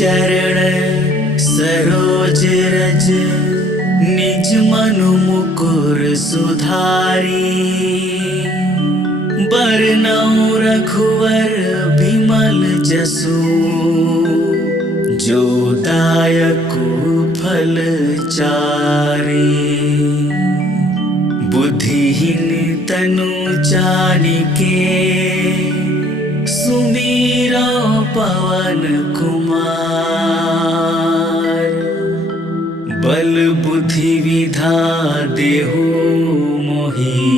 चरण सरोज रज निज मनु मुकुर सुधारी। बरनउँ रघुवर बिमल जसु जो दायकु फल चारि। बुद्धिहीन तनु जानिके सुमीरा पवन कुमार। बल बुद्धि विधा देहु मोहि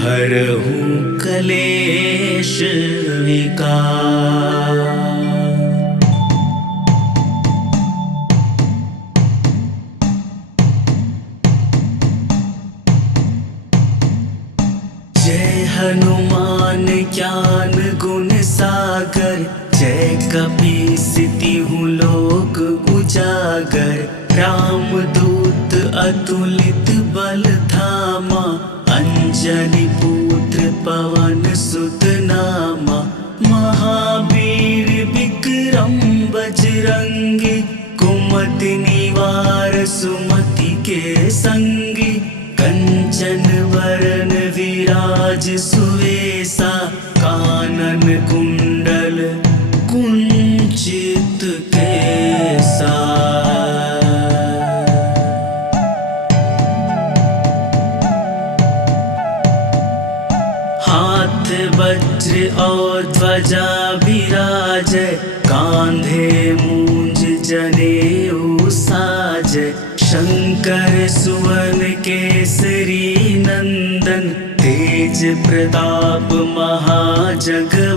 हरहु कलेश विकार। जय हनुमान ज्ञान गुण सागर। जय कपीस तिहुँ लोक उजागर। रामदूत अतुलित बल धामा। अंजनी पुत्र पवन सुत नामा। महावीर विक्रम बजरंगी। कुमति निवार सुमति के संगी। कंचन वरन विराज सुवेसा। कानन कुंडल कुंचित केसा। हाथ वज्र और ध्वजा विराजै। कांधे मूंज जनेऊ साजै। शंकर सुवन केसरी नंदन। तेज प्रताप महाजगवंदन।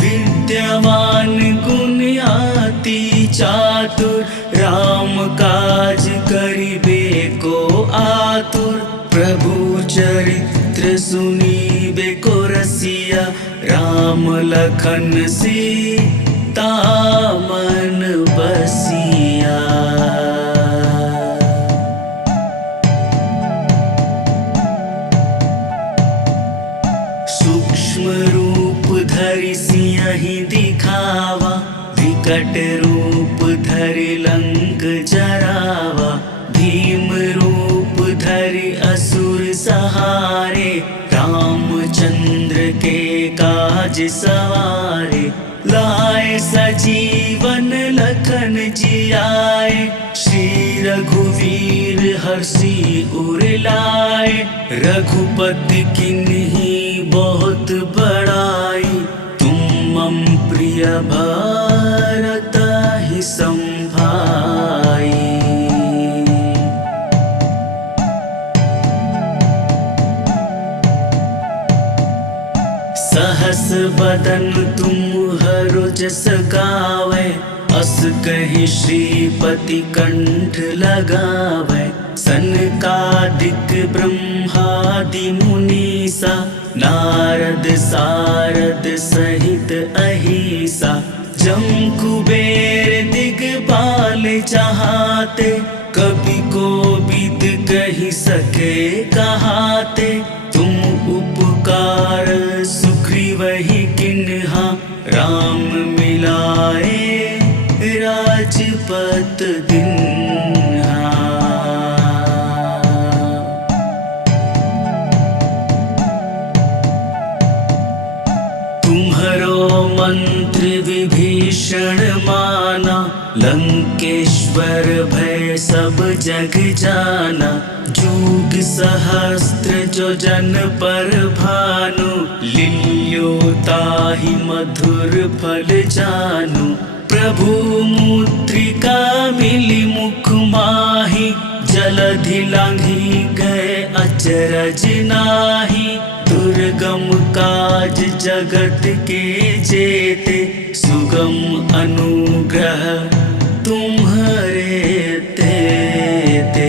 विद्यावान गुणियाति चातुर। राम काज करिबे को आतुर। प्रभु चरित्र सुनिबे को रसिया। राम लखन सीता मन बसिया। सूक्ष्म रूप धरि सियहि दिखावा। विकट रूप धरि लंक जरावा। भीम रूप धरि असुर सहारे। रामचंद्र के काज सवारे। लाए सजीवन लखन जियाए। श्री रघुवीर हर्षि उर लाए। रघुपति किन्ही बहुत बड़ाई। तुम मम प्रिय भरत ही संभाई। सहस बदन तुम हरु जस गावै। अस कहि श्रीपति कंठ लगावै। सनकादिक ब्रह्मादि मुनीसा। नारद सारद सहित अहिसा। जम कुबेर दिगपाल चाहते। कवि कोविद कहि सके कहाते। तुम उपकार सुग्रीवहि किन्हा। राम मिलाए राजपत दिन्हा। तुम्हरो मंत्र विभीषण माना। लंकेश्वर भय सब जग जाना। जुग सहस्त्र जो जन पर भानु। लील्यो ताहि मधुर फल जानु। प्रभु मुद्रिका मिली मुख माहि। जलधि लांघि गए अचरज नाहि। दुर्गम काज जगत के जेते। सुगम अनुग्रह तुम्हारे तेते।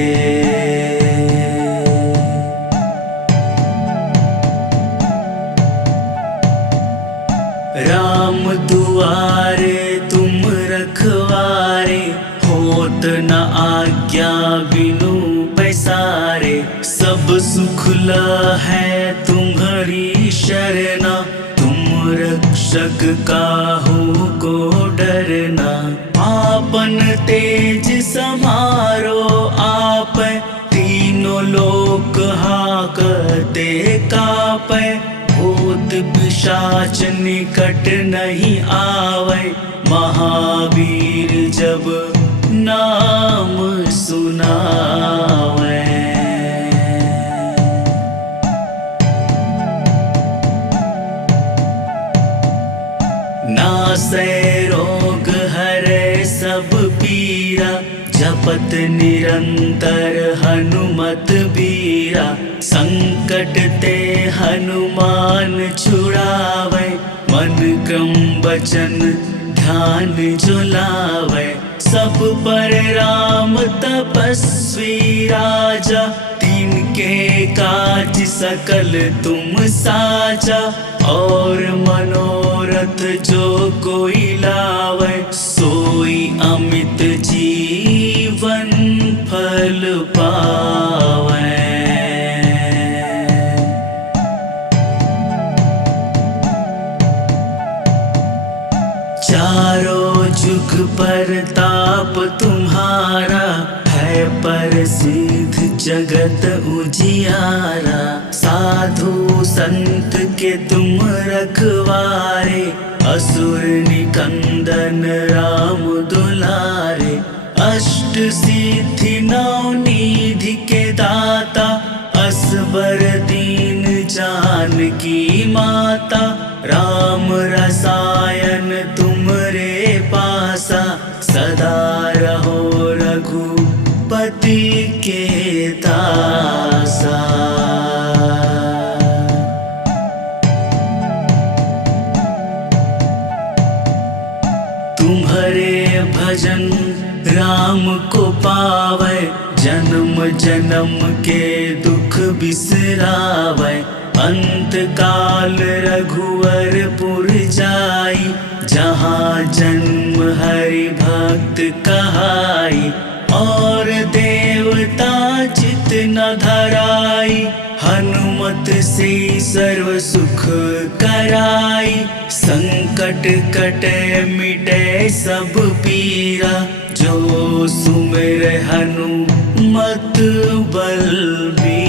राम दुआरे तुम रखवारे। होत न आज्ञा बिनु पैसारे। सब सुख है तुम्हारी शरणा। तुम रक्षक काहू को डरना। आपन तेज समारो आपै, तीनों लोक हाकते कापै। भूत पिशाच निकट नहीं आवे, महावीर जब नाम सुनावे। नासै रोग हरै सब पीरा, जपत निरंतर हनुमत बीरा। संकट ते हनुमान छुड़ावे, मन क्रम वचन ध्यान जो लावे। सब पर राम तपस्वी राजा, तिनके काज सकल तुम साजा। और मनोरथ जो कोई लावे, सोई अमित जीवन फल पावे। चारों जुग पर ताप तुम्हारा, है प्रसिद्ध जगत उजियारा। साधु संत के तुम रखवारे, असुर निकंदन राम दुलारे। अष्ट सिद्धि नौ निधि के दाता, असबर दीन जानकी माता। राम रसायन तुमरे पासा, सदा रहो रघुपति के दासा। तुम्हारे भजन राम को पावे, जन्म जन्म के दुख बिसरावे। अंत काल रघुवरपुर जाई, जहाँ जन्म हरि भक्त कहाई। और देवता चित न धराई, हनुमत से सर्व सुख कराई। संकट कटे मिटे सब पीरा, जो सुमिर हनुमत बलबीरा।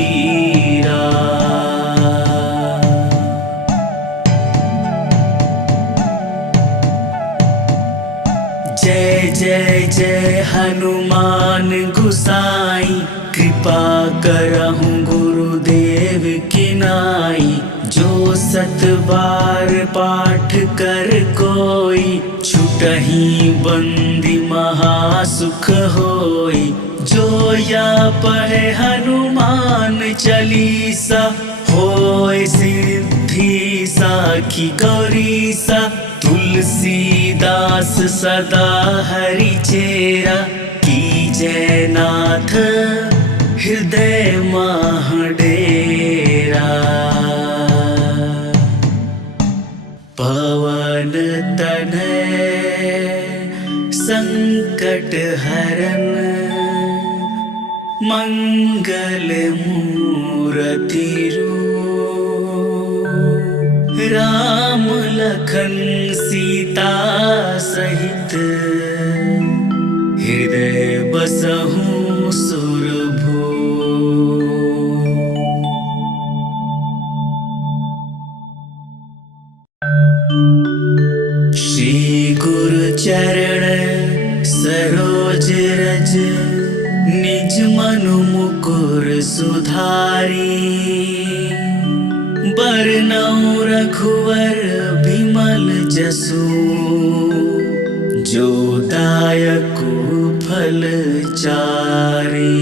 जय जय जय हनुमान गुसाई, कृपा करहूँ गुरुदेव की नाई। जो सत बार पाठ कर कोई, छुटहि बंदी महासुख होई। जो या पढ़े हनुमान चालीसा, होय सिद्धि साखी गौरीसा। तुलसीदास सदा हरि चेरा, कीजय नाथ हृदय माह डेरा। पवन तनय संकट हरन, मंगल मूरति रूप। राम लखन सीता सहित, हृदय बसहु सुरभूप। श्री गुरु चरण सरोज रज, निज मनु मुकुर सुधारी। बरनउँ रघुवर बिमल जसु, जो दायकु फल चारि।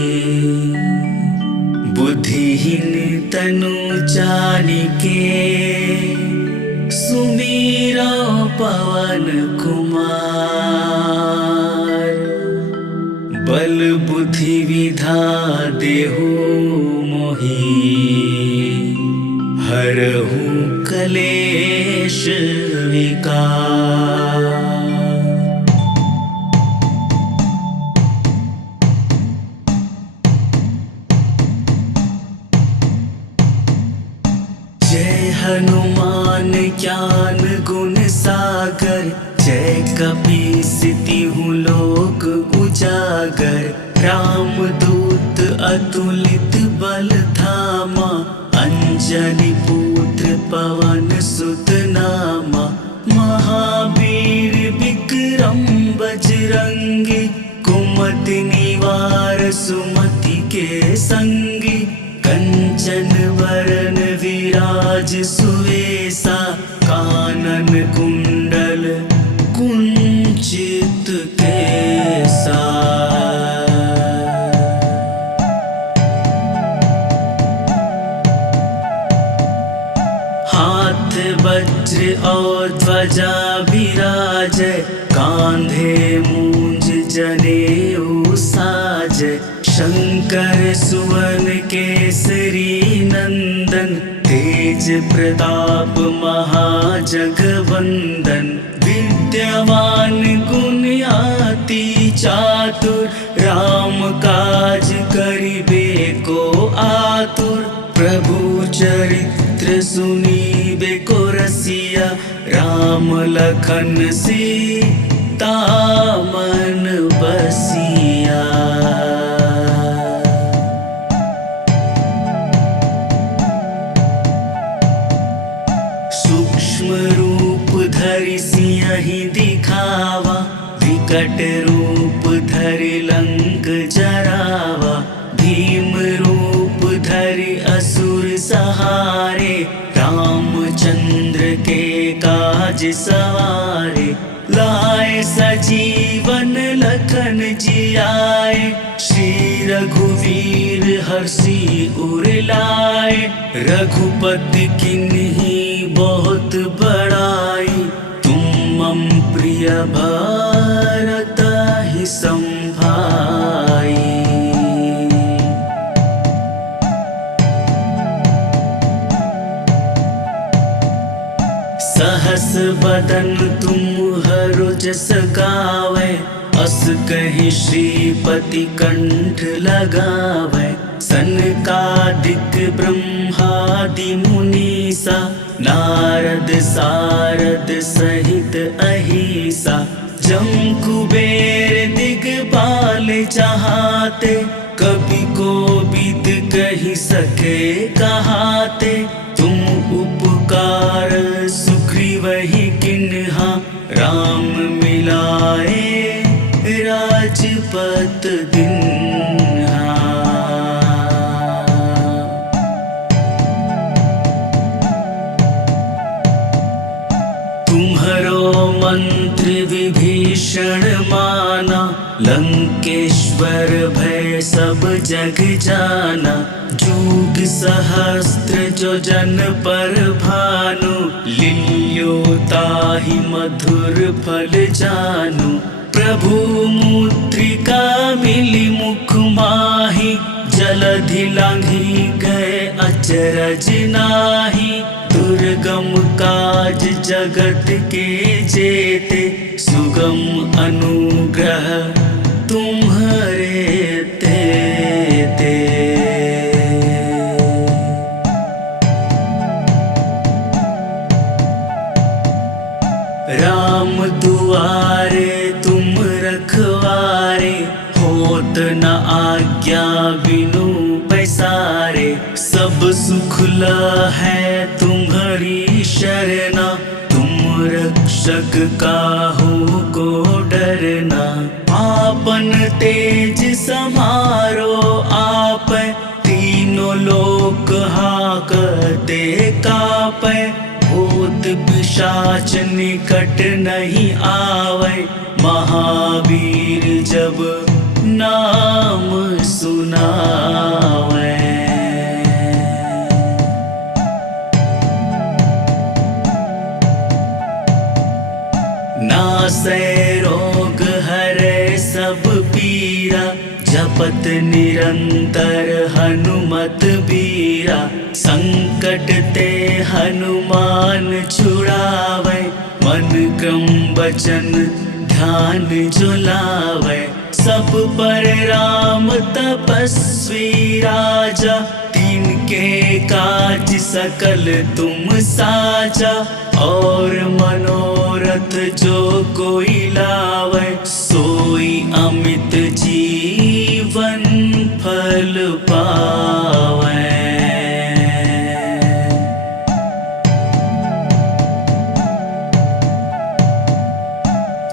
बुद्धिहीन तनु जानिके, सुमीरा पवन कुमार। बल बुद्धि विधा देहु मोहि, हरहु कलेश विकार। जय हनुमान ज्ञान गुण सागर, जय कपीसती हूँ लोक उजागर, रामदूत अतुलित बल धामा, अंजनी पुत्र पवन सुत नामा, महावीर विक्रम बजरंगी, कुमति निवार सुमति के संगी, कंचन वरन विराज सुवेसा, कानन कुंडल कुंचित केसा। हाथ वज्र और ध्वजा विराजै, कांधे मूंज जनेऊ साजै, शंकर सुवन केसरी नंदन, तेज प्रताप महाजगवंदन, विद्यावान गुणियाति चातुर, राम काज करिबे को आतुर, प्रभु चरित्र सुनीबे को रसिया, राम लखन सीता मन बसिया। सूक्ष्म रूप धरि सिंहि दिखावा, विकट रूप धरि लंक जरावा, भीम रूप धरि असुर सहारे, रामचंद्र के काज सवारे, लाए सजीवन लखन जियाए, श्री रघुवीर हर्षि उर लाए, रघुपति किन्ही बहुत बड़ाई, तुम मम प्रिय भरत ही संभाई। सहस बदन तुम हरु जस गावै, अस कहि श्रीपति कंठ लगावै, सनकादिक ब्रह्मादि मुनीसा, नारद सारद सहित अहिसा, जम कुबेर दिगपाल चाहते, कवि कोविद कहि सके कहाते, तुम उपकार सुग्रीवहि किन्हा, राम मिलाए राजपत दिन्हा। तुम्हरो मंत्र विभीषण माना, लंकेश्वर भय सब जग जाना, जुग सहस्त्र जो जन पर भानु, लियो ताहि मधुर फल जानु, प्रभु मुद्रिका मिली मुख माहि, जलधि लांघि गए अचरज नाहि, दुर्गम काज जगत के जेते, सुगम अनुग्रह तुम्हारे तेते। राम दुआरे तुम रखवारे, होत न आज्ञा बिनु पैसारे, सब सुख है तुम्हारी शरणा, तुम रक्षक काहू को डरना, आपन तेज समारो आप, तीनों लोक हाकते कापै, भूत पिशाच निकट नहीं आवे, महावीर जब नाम सुनावे। नासै रोग हरै सब पीरा, जपत निरंतर हनुमत बीरा, संकट ते हनुमान छुड़ावे, मन क्रम वचन ध्यान जो लावे, सब पर राम तपस्वी राजा, तिनके काज सकल तुम साजा, और मनोरथ मनोरथ जो कोई लावे, सोई अमित जीवन फल पावे।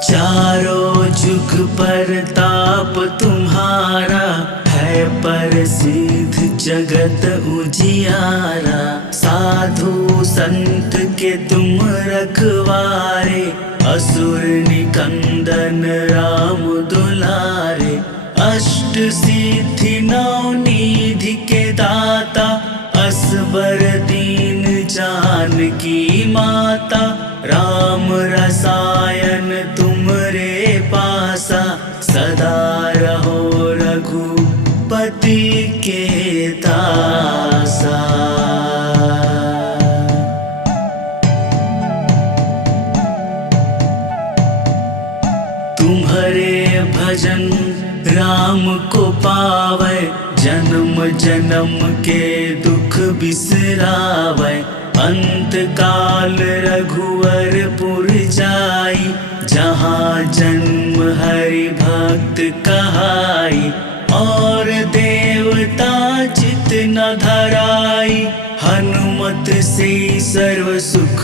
चारों जुग पर ताप तुम्हारा, है प्रसिद्ध जगत उजियारा। साधु संत के तुम रखवारे, असुर निकंदन राम दुलारे। अष्ट सिद्धि नौ निधि के दाता, असबर दीन जानकी माता। राम रसायन तुमरे पासा, सदा रहो रघुपति के दासा। तुम्हारे भजन राम को पावे, जन्म जन्म के दुख बिसरावे। अंत काल रघुवरपुर जाई, जहाँ जन्म हरि भक्त कहाई। और देवता चित न धराई, हनुमत से सर्व सुख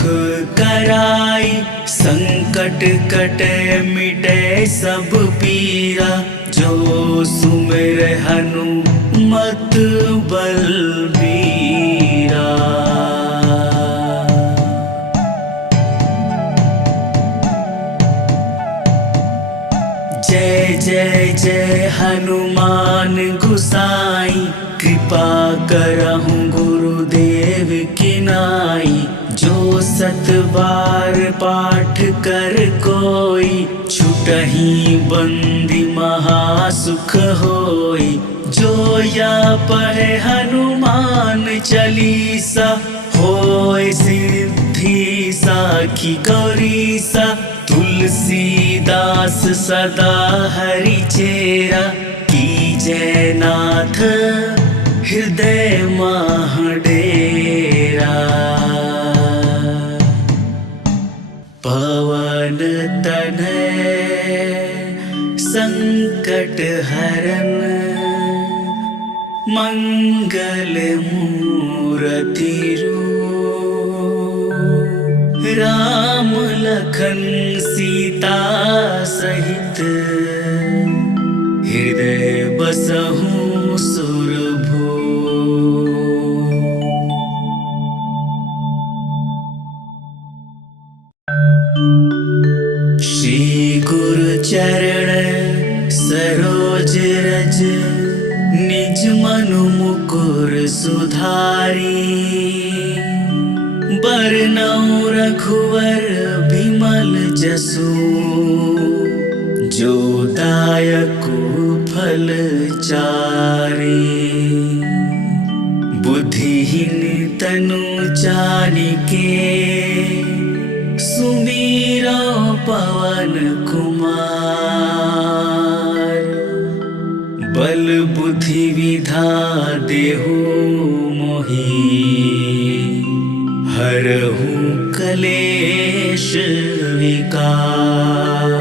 कराई। संकट कटे मिटे सब पीरा, जो सुमिर हनुमत बलबीरा। जय जय जय हनुमान गुसाई, कृपा करहु गुरुदेव की नाई। जो सत बार पाठ कर कोई, छुटहि बंदी महासुख होई। जो या पढ़े हनुमान चालीसा, होय सिद्धि साखी गौरीसा। तुलसीदास सदा हरि चेरा, कीजय नाथ हृदय माह डेरा। पवन तनय संकट हरन, मंगल मूरति रूप। राम लखन सीता सहित, हृदय बसहु सुरभूप। श्री गुरु चरण सरोज रज, निज मनु मुकुर सुधारी। बरनउँ रघुवर बिमल जसु, जो दायकु फल चारि। बुद्धिहीन तनु जानिके, सुमीरो पवन कुमार। बल बुद्धि विधा देहु मोहि, हरहु कलेश विकार।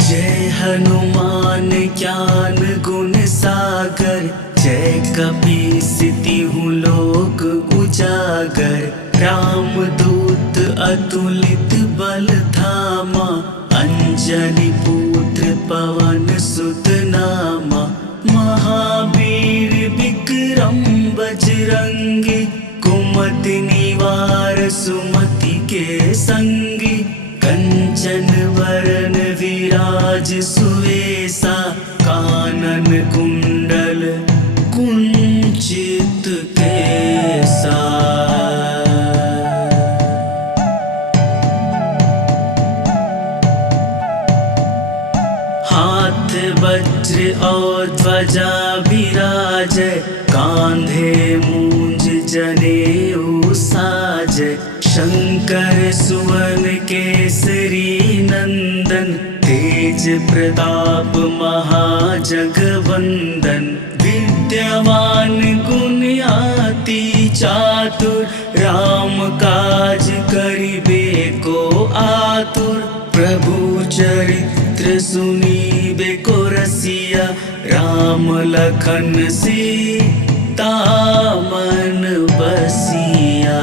जय हनुमान ज्ञान गुण सागर, जय कपीस तिहुँ लोक उजागर। रामदूत अतुलित बल धामा, अंजनी पुत्र पवन सुत नामा। महावीर विक्रम बजरंगी, कुमति निवार सुमति के संगी। कंचन वरन विराज सुवेसा, कानन कुंडल कुंचित केसा। हाथ वज्र और ध्वजा विराजै, कांधे मूंज जनेऊ साजै। शंकर सुवन केसरी नंदन, तेज प्रताप महाजगवंदन। समान गुण अति चातुर, राम काज करिबे को आतुर। प्रभु चरित्र सुनिबे को रसिया, राम लखन सीता मन बसिया।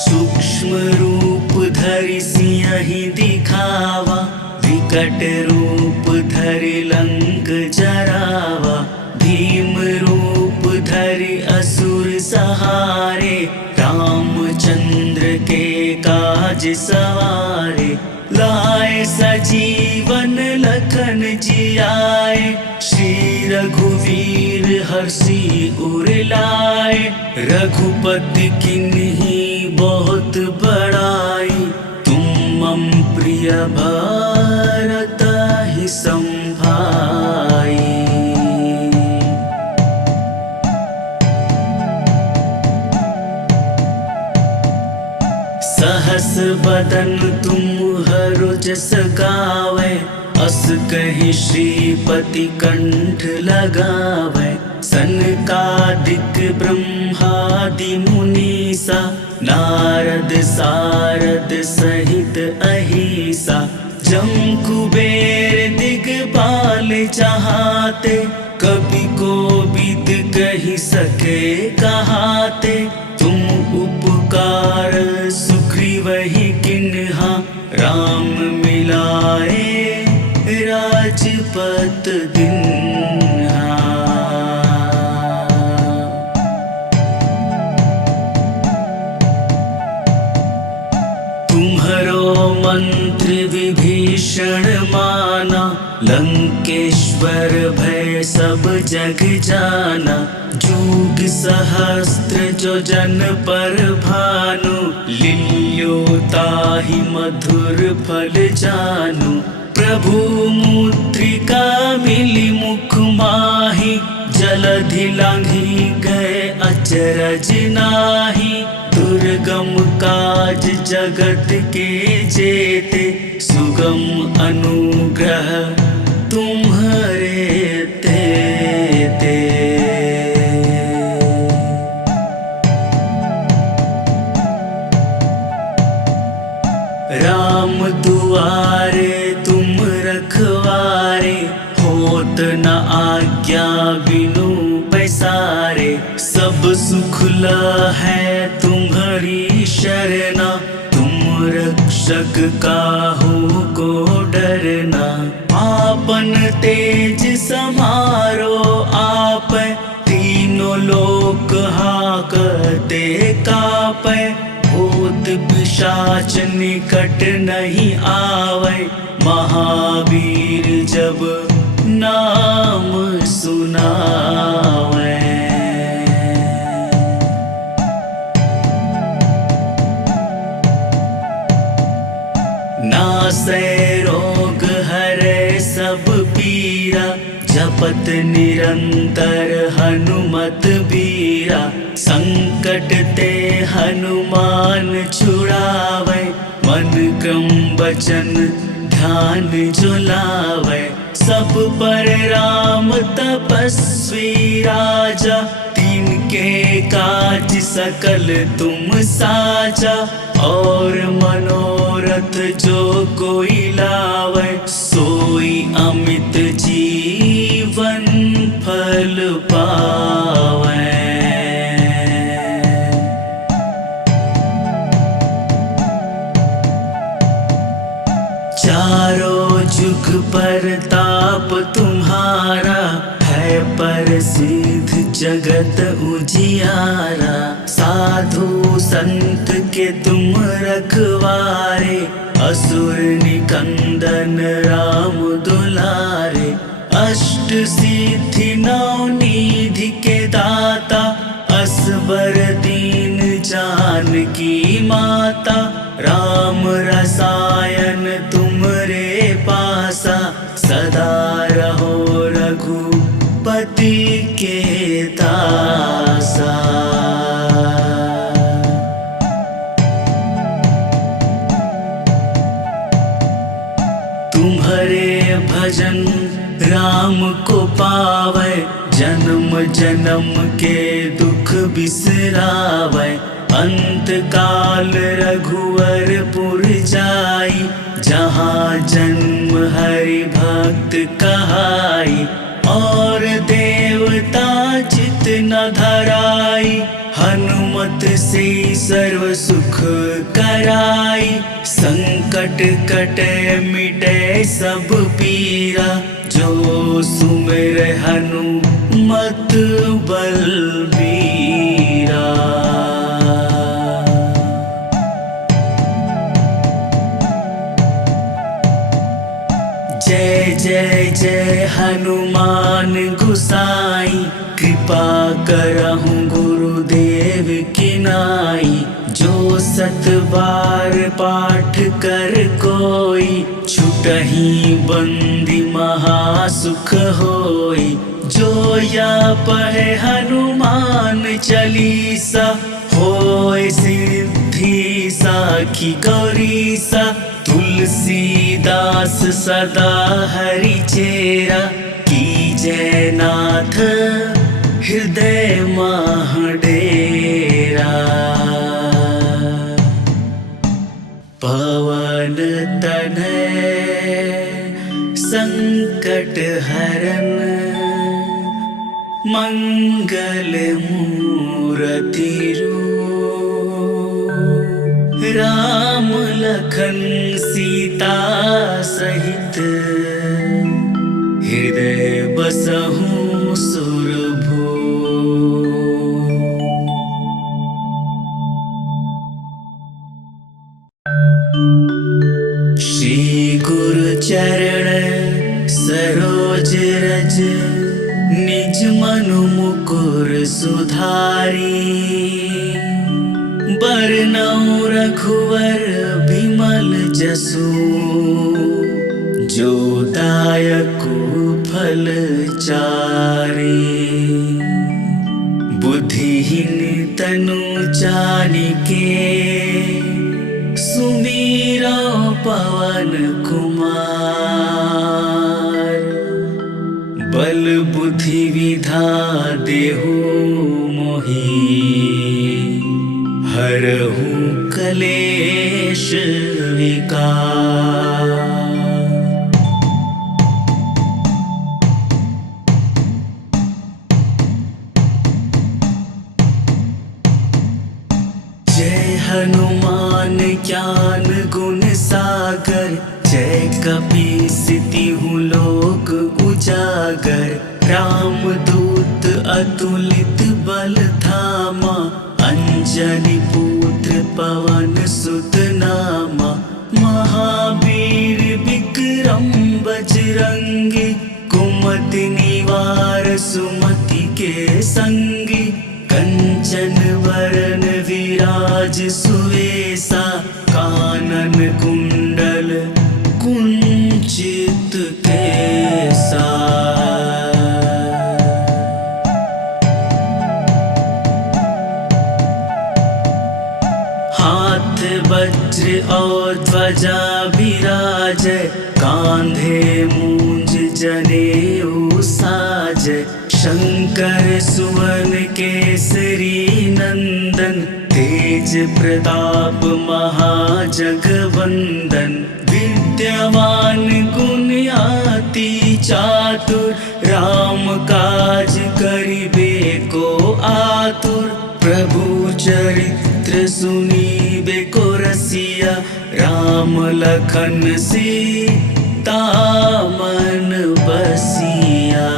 सूक्ष्म रूप धरि सिंहि दिखावा, विकट रूप धरि लंक जरावा। भीम रूप धरि असुर सहारे, रामचंद्र के काज सवारे। लाए सजीवन लखन जियाए, श्री रघुवीर हर्षि उर लाए। रघुपति किन्हीं बहुत बड़ाई, तुम मम प्रिय भरत ही संभाई। सहस बदन तुम हरु जस गावै, अस कहि श्रीपति कंठ लगावै। सनकादिक ब्रह्मादि मुनीसा, नारद सारद सहित अहिसा। जम कुबेर दिगपाल जहाते, कवि कोविद कहि सके कहाते। तुम उपकार सुग्रीवहि किन्हा, राम मिलाए राजपत दिन्हा। तुम्हरो मंत्र विभीषण माना, लंकेश्वर भय सब जग जाना। जुग सहस्त्र जो जन पर भानु, लील्यो ताहि मधुर फल जानु। प्रभु मुद्रिका मिली मुख माहि, जलधि लांघि गए अचरज नाहि। दुर्गम काज जगत के जेते, सुगम अनुग्रह तुम्हारे तेते। राम दुआरे तुम रखवारे, होत न आज्ञा बिनु पैसारे। सब सुख है तुम्हारी शरणा, तुम रक्षक काहू को डरना। आपन तेज समारो आपै, तीनों लोक हाकते कापै। भूत पिशाच निकट नहीं आवे, महावीर जब नाम सुनावे। नासै रोग हरै सब पीरा, जपत निरंतर हनुमत बीरा। संकट ते हनुमान छुड़ावे, मन क्रम वचन ध्यान जो लावे। सब पर राम तपस्वी राजा, तिनके काज सकल तुम साजा। और मनोरथ जो कोई लावे, सोई अमित जीवन फल पावे। चारों जुग पर ताप तुम्हारा, है प्रसिद्ध जगत उजियारा। साधु संत के तुम रखवारे, असुर निकंदन राम दुलारे। अष्ट सिद्धि नौ निधि के दाता, असबर दीन जानकी माता। राम रसायन तुमरे पासा, सदा रहो रघुपति के दासा। भरे भजन राम को पावै, जन्म जन्म के दुख बिसरावै। अंत काल रघुवरपुर जाई, जहाँ जन्म हरि भक्त कहाई। और देवता चित न धराई, हनुमत से सर्व सुख कराई। संकट कटे मिटे सब पीरा, जो सुमिर हनुमत बलबीरा। जय जय जय हनुमान गुसाई, कृपा करहु गुरुदेव की नाई। जो सत बार पाठ कर कोई, छुटहि बंदी महासुख होई। जो या पढ़े हनुमान चालीसा, होय सिद्धि साखी गौरीसा। तुलसीदास सदा हरि चेरा, कीजय नाथ हृदय माह डेरा। पवन तनय संकट हरन, मंगल मूरति रूप। राम लखन सीता सहित, हृदय बसहु सुरभूप। श्री गुरु चरण सरोज रज, निज मनु मुकुर सुधारी। बरनउँ रघुवर बिमल जसु, जो दायकु फल चारि। बुद्धिहीन तनु जानिके, सुमीरा पवन कुमार। बल बुद्धि विधा देहु मोहि, हरहु कलेश विकार। जय हनुमान ज्ञान गुण सागर, जय कपीसतिहु लोक उजागर। रामदूत अतुलित बल धामा, अंजनी पुत्र पवन सुत नामा। महावीर विक्रम बजरंगी, कुमति निवार सुमति के संगी। कंचन वरन विराज सुवेसा, कानन कुंडल कुंचित केसा। हाथ वज्र और ध्वजा विराजै, कांधे मूंज जनेऊ साजै। शंकर सुवन केसरी नंदन, तेज प्रताप महाजगवंदन। विद्यावान गुणियाति चातुर, राम काज करिबे को आतुर। प्रभु चरित्र सुनिबे को रसिया, राम लखन सीता मन बसिया।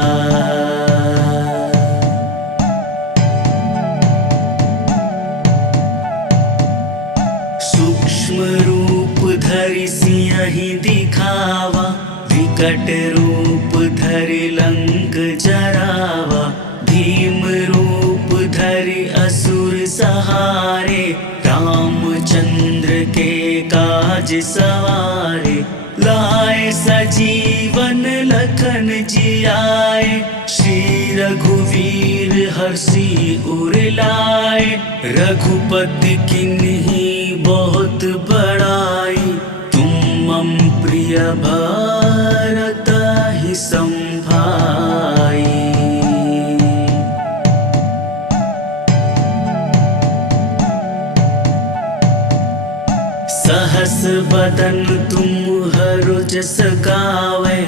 सूक्ष्म रूप धरि सियहि दिखावा, विकट रूप धरि लंक जरावा। भीम रूप धरि असुर सहारे, रामचंद्र के काज सवारे। लाए सजीवन लखन जियाए, श्री रघुवीर हर्षि उर लाए। रघुपति किन्हीं बहुत बड़ाई, तुम मम प्रिय भा सहस बदन तुम्हरो जस गावे,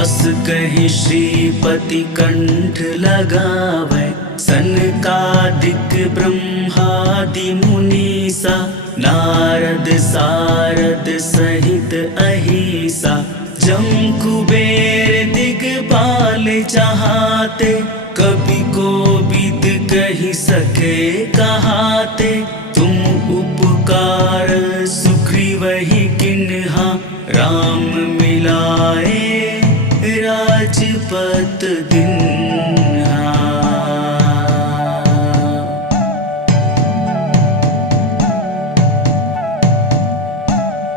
अस कहि श्रीपति कंठ लगावे। सनकादिक ब्रह्मादि मुनीसा, नारद सारद सहित अहिसा। जम कुबेर दिगपाल चाहते, कवि कोविद कहि सके कहाते। तुम उपकार सुग्रीवहि किन्हा, राम मिलाए राजपत दिन्हा।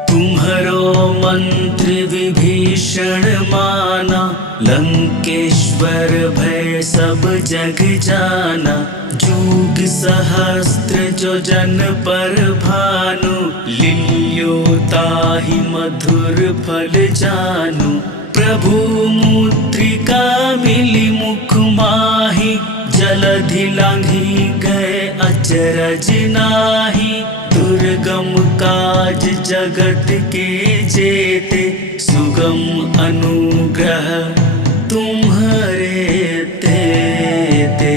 तुम्हरो मंत्र विभीषण माना, लंकेश्वर भय सब जग जाना। जुग सहस्त्र जो जन पर भानु, लील्यो ताहि मधुर फल जानु। प्रभु मुद्रिका मिली मुख माहि, जलधि लांघि गए अचरज नाहि। दुर्गम काज जगत के जेते, सुगम अनुग्रह तुम्हरे तेते।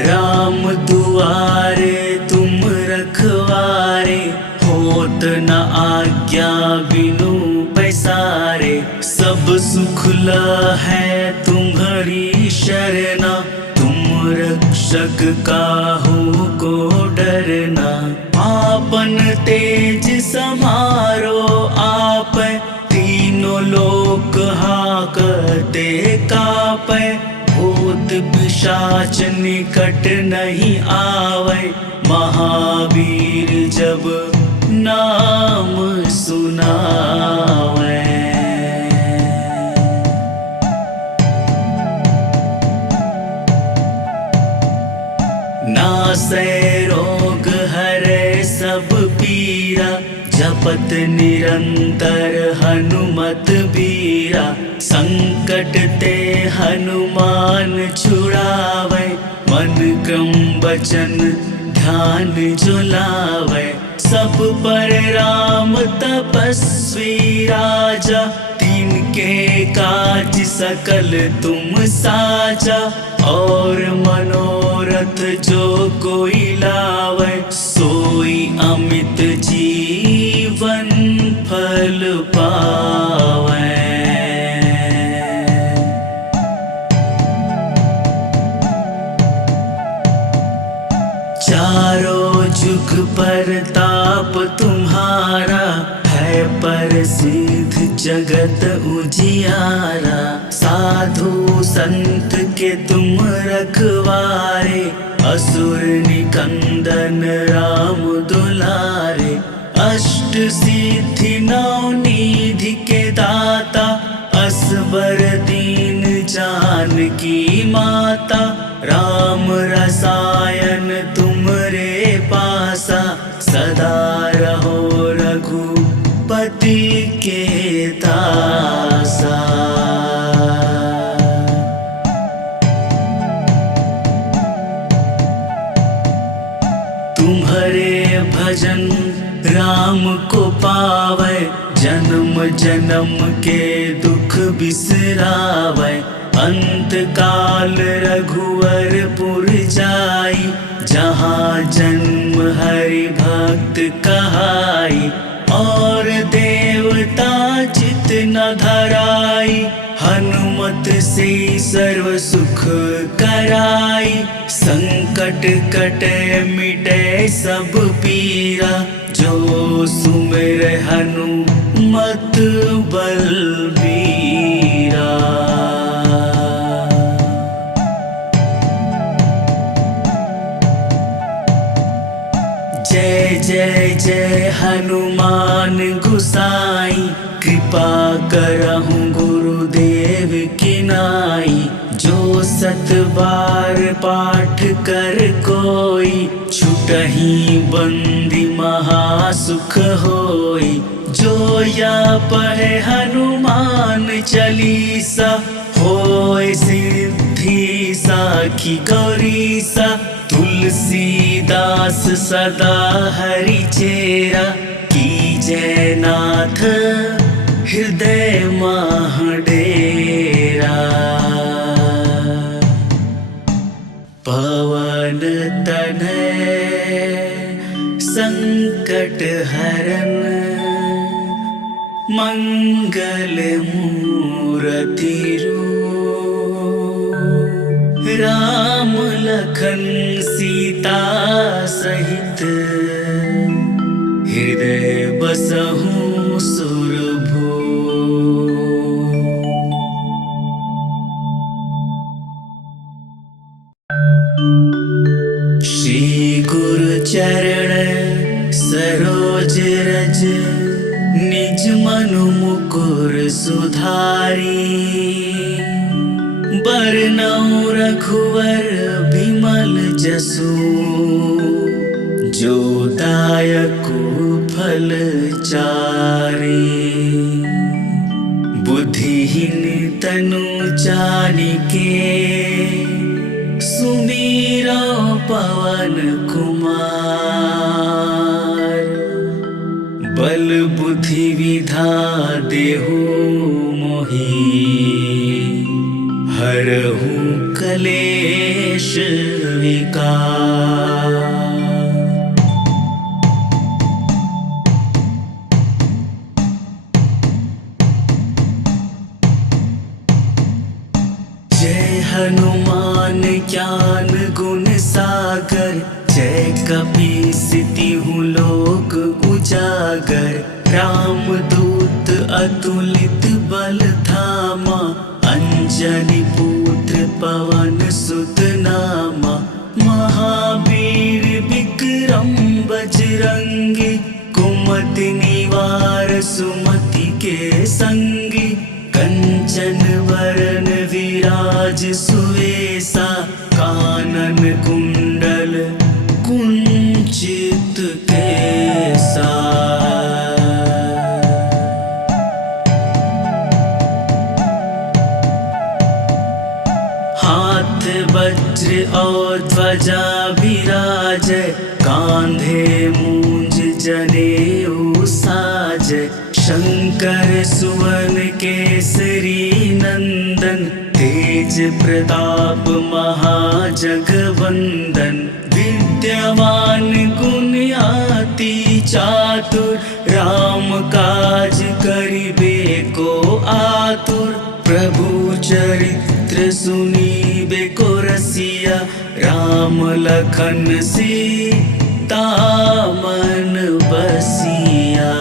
राम दुआरे तुम रखवारे, होत न आज्ञा बिनु पैसारे। सब सुख है तुम्हारी शरणा, तुम रक्षक काहू को डरना। आपन तेज समारो आपै, तीनों लोक हाकते कापै। भूत पिशाच निकट नहीं आवे, महावीर जब नाम सुनावे। नासै रोग हरै सब पीरा, जपत निरंतर हनुमत बीरा। संकट ते हनुमान छुड़ावे, मन क्रम वचन ध्यान जो लावे। सब पर राम तपस्वी राजा, तिनके काज सकल तुम साजा। और मनोरथ जो कोई लावे, सोई अमित जीवन फल पावे। चारों जुग पर ताप तुम्हारा, है प्रसिद्ध जगत उजियारा। साधु संत के तुम रखवारे, असुर निकंदन राम दुलारे। अष्ट सिद्धि नौ निधि के दाता, असबर दीन जानकी माता। राम रसायन तुमरे पासा, सदा रहो रघुपति के दासा। तुम्हारे भजन राम को पावे, जन्म जन्म के दुख बिसरावे। अंत काल रघुवर पुर जाई, जहाँ जन्म हरि भक्त कहाई। और देवता चित न धराई, हनुमत से सर्व सुख कराई। संकट कटे मिटे सब पीरा, जो सुमिर हनुमत बलबीरा। जय जय जय हनुमान गुसाई, कृपा करहु गुरुदेव की नाई। जो सत बार पाठ कर कोई, छुटहि बंदी महासुख होई। जो या पढ़े हनुमान चालीसा, होय सिद्धि सा साखी गौरी सा तुलसीदास सदा हरि चेरा कीजय नाथ हृदय माह डेरा। पवन तनय संकट हरन मंगल मूर्ति रूप राम लखन सीता सहित हृदय बसहु सुरभूप। श्री गुरु चरण सरोज रज निज मनु मुकुर सुधारी। बरनउँ रघुवर बिमल जसु जो दायकु फल चारि। बुद्धिहीन तनु जानिके सुमीरा पवन कुमार। बल बुद्धि विधा देहु मोहि हरहु कलेश विकार। जय हनुमान ज्ञान गुण सागर जय कपीसतिहु लोक उजागर। रामदूत अतुलित बल धामा अंजनी पुत्र पवन सुत नामा। महावीर विक्रम बजरंगी कुमति निवार सुमति के संगी। कंचन वरन विराज सुवेसा कानन कुंडल कुंचित केसा। हाथ वज्र और ध्वजा विराजै कांधे मूंज जनेऊ साजै। शंकर सुवन केसरी नंदन तेज प्रताप महाजगवंदन। विद्यावान गुणियाति चातुर राम काज करिबे को आतुर। प्रभु चरित्र सुनिबे को रसिया राम लखन सीता मन बसिया।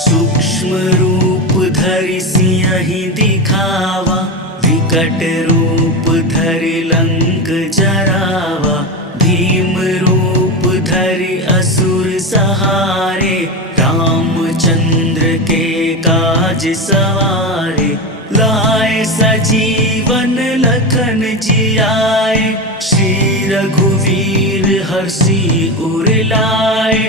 सूक्ष्म रूप धरि सियहि दिखावा विकट रूप धरि लंक जरावा। भीम रूप धरि असुर सहारे रामचंद्र के काज सवारे। लाए सजीवन लखन जियाए श्री रघुवीर हर्षि उर लाए।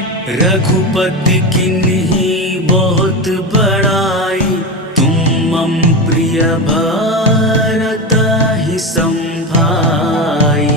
रघुपति किन्ही बहुत बड़ाई तुम मम प्रिय भरत ही संभाई।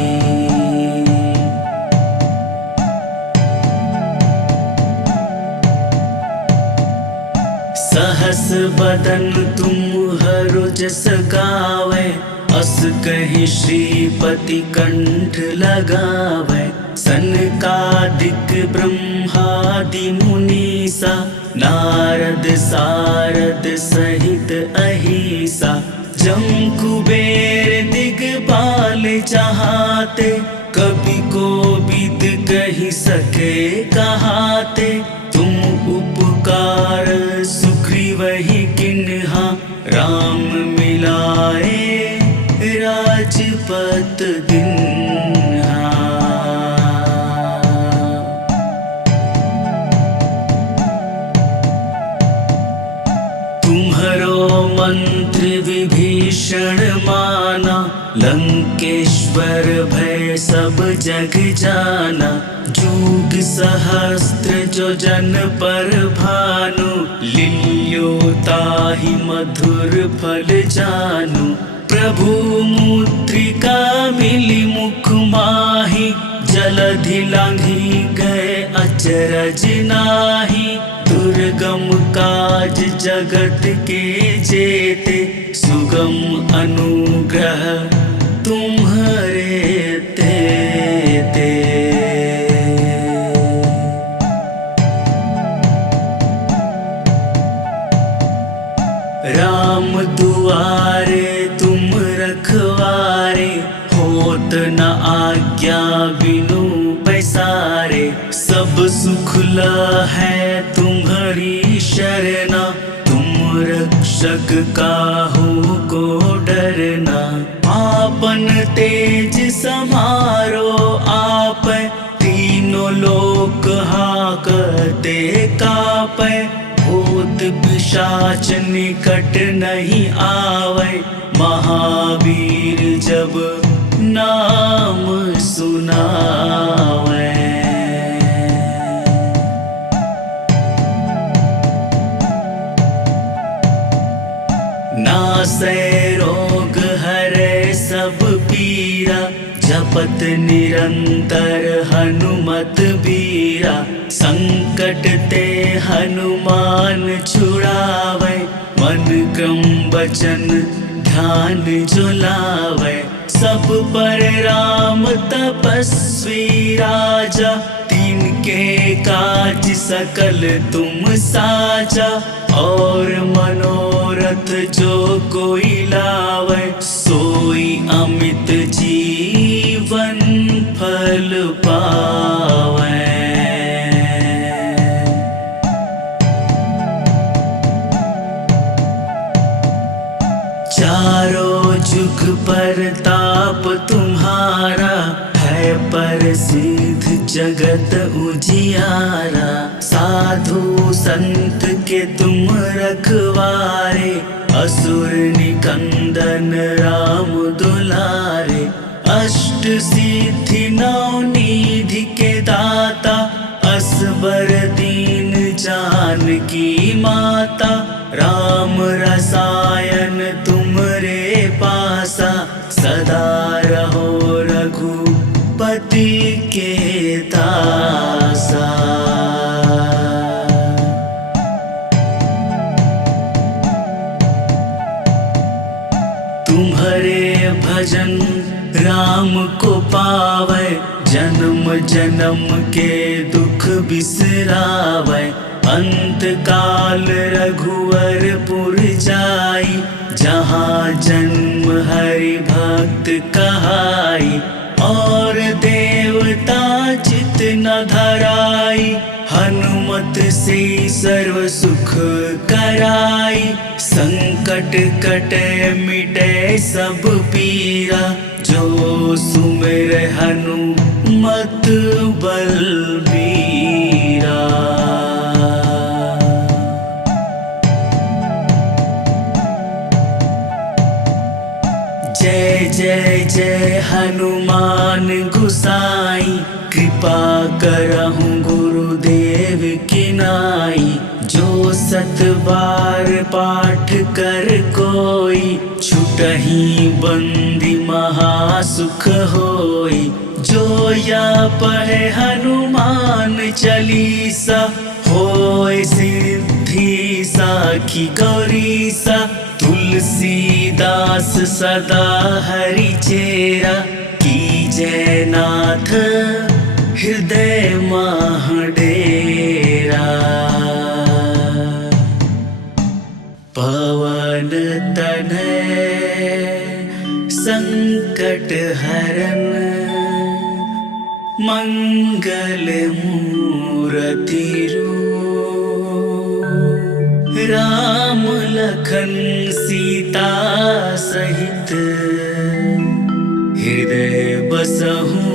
सहस बदन तुम हरु जस गावै। अस कहि श्रीपति कंठ लगावै। सनकादिक ब्रह्मादि मुनीसा नारद सारद सहित अहिसा। जम कुबेर दिगपाल जहाते कवि कोविद कहि सके कहाते। तुम उपकार सुग्रीवहि किन्हा राम मिलाए राजपत दिन्हा। तुम्हरो मंत्र विभीषण माना लंकेश्वर भय सब जग जाना, जुग सहस्त्र जो जन पर भानु, लील्यो ताहि मधुर फल जानु। प्रभु मुद्रिका मिली मुख माहि, जलधि लांघी गए अचरज नाहि। दुर्गम काज जगत के जेते, सुगम अनुग्रह तुम्हारे तेते। राम दुआरे तुम रखवारे, होत न आज्ञा बिनु पैसारे। सब सुख है तुम्हारी शरणा, तुम रक्षक काहू को डरना। आपन तेज समारो आप, तीनों लोक हाकते कापै। भूत पिशाच निकट नहीं आवे, महावीर जब नाम सुनावे। नासै रोग हरै सब पीरा, जपत निरंतर हनुमत बीरा। संकट ते हनुमान छुड़ावे, मन क्रम वचन ध्यान जो लावे। सब पर राम तपस्वी राजा, तिनके काज सकल तुम साजा। और मनोरथ जो कोई लावे, सोई अमित जीवन फल पावे। चारों जुग पर ताप तुम्हारा, है प्रसिद्ध जगत उजियारा। साधु संत के तुम रखवारे, असुर निकंदन राम दुलारे। अष्ट सिद्धि नौ निधि के दाता, असबर दीन जानकी माता। राम रसायन तुमरे पासा, सदा रहो रघुपति के दासा। तुम्हारे भजन राम को पावे, जन्म जन्म के दुख बिसरावे। अंत काल रघुवरपुर जाई, जहाँ जन्म हरि भक्त कहाई। और देवता चित न धराई, हनुमत से सर्व सुख कराई। संकट कटे मिटे सब पीरा, जो सुमिर हनुमत बलबीरा। जय जय जय हनुमान गुसाई, कृपा करहु गुरुदेव की नाई। जो सत बार पाठ कर कोई, छुटहि बंदी महासुख होई। जो या पढ़े हनुमान चालीसा, होय सिद्धि साखी गौरीसा। तुलसीदास सदा हरि चेरा, कीजय नाथ हृदय माह डेरा। पवन तनय संकट हरन, मंगल मूर्ति रूप। राम लखन सीता सहित, हृदय बसहु